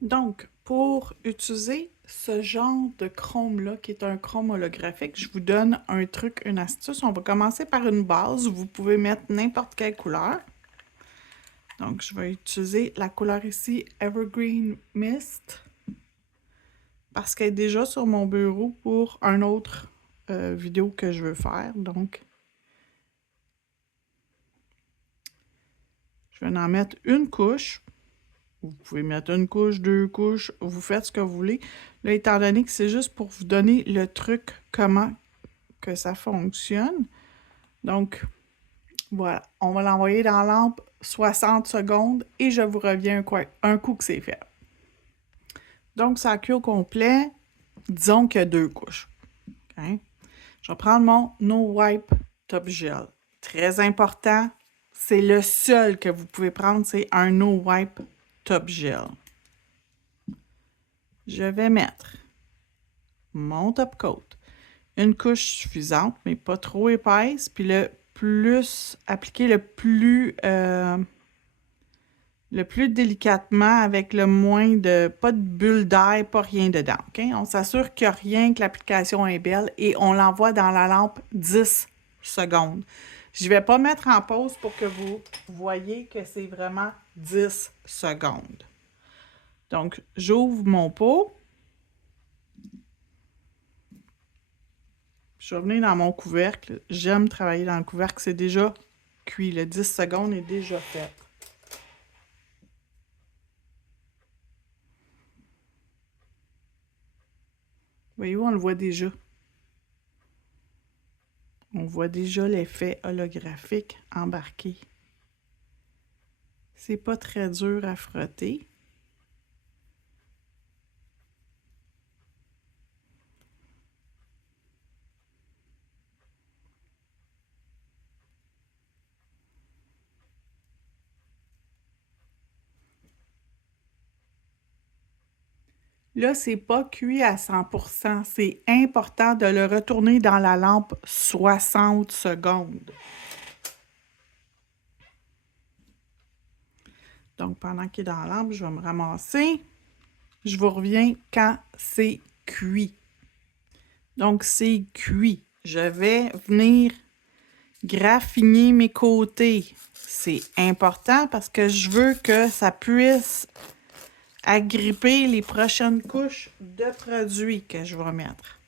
Donc, pour utiliser ce genre de chrome-là, qui est un chrome holographique, je vous donne un truc, une astuce. On va commencer par une base. Vous pouvez mettre n'importe quelle couleur. Donc, je vais utiliser la couleur ici, Evergreen Mist, parce qu'elle est déjà sur mon bureau pour un autre vidéo que je veux faire. Donc, je vais en mettre une couche. Vous pouvez mettre une couche, deux couches, vous faites ce que vous voulez. Là, étant donné que c'est juste pour vous donner le truc, comment que ça fonctionne. Donc, voilà, on va l'envoyer dans la lampe 60 secondes et je vous reviens un coup que c'est fait. Donc, ça cuit au complet, disons qu'il y a deux couches. Okay? Je vais prendre mon No Wipe Top Gel. Très important, c'est le seul que vous pouvez prendre, c'est un No Wipe Top Gel. Je vais mettre mon top coat. Une couche suffisante, mais pas trop épaisse. Puis le plus, appliquer le plus délicatement avec le moins de, pas de bulles d'air, pas rien dedans. Okay? On s'assure qu'il n'y a rien, que l'application est belle et on l'envoie dans la lampe 10 secondes. Je ne vais pas mettre en pause pour que vous voyez que c'est vraiment 10 secondes. Donc, j'ouvre mon pot. Je vais venir dans mon couvercle. J'aime travailler dans le couvercle. C'est déjà cuit. Le 10 secondes est déjà fait. Voyez-vous, on le voit déjà. On voit déjà l'effet holographique embarqué. C'est pas très dur à frotter. Là, c'est pas cuit à 100%. C'est important de le retourner dans la lampe 60 secondes. Donc, pendant qu'il est dans la lampe, je vais me ramasser. Je vous reviens quand c'est cuit. Donc, c'est cuit. Je vais venir graffiner mes côtés. C'est important parce que je veux que ça puisse agripper les prochaines couches de produits que je vais mettre.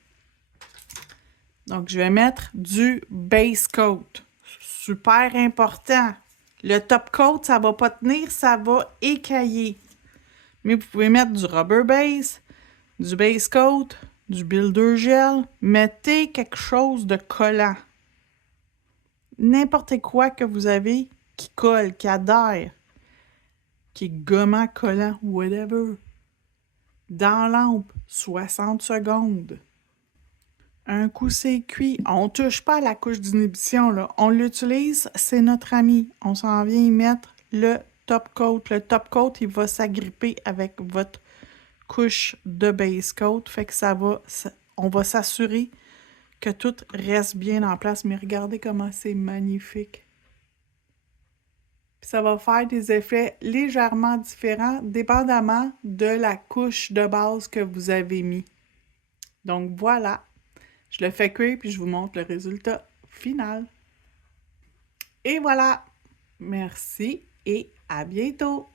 Donc, je vais mettre du base coat. Super important. Le top coat, ça ne va pas tenir, ça va écailler. Mais vous pouvez mettre du rubber base, du base coat, du builder gel. Mettez quelque chose de collant. N'importe quoi que vous avez qui colle, qui adhère, qui est gommant, collant, whatever. Dans la lampe, 60 secondes. Un coup c'est cuit. On ne touche pas à la couche d'inhibition, là. On l'utilise, c'est notre ami. On s'en vient y mettre le top coat. Le top coat, il va s'agripper avec votre couche de base coat. Fait que on va s'assurer que tout reste bien en place. Mais regardez comment c'est magnifique. Puis ça va faire des effets légèrement différents dépendamment de la couche de base que vous avez mis. Donc voilà, je le fais cuire puis je vous montre le résultat final. Et voilà, merci et à bientôt!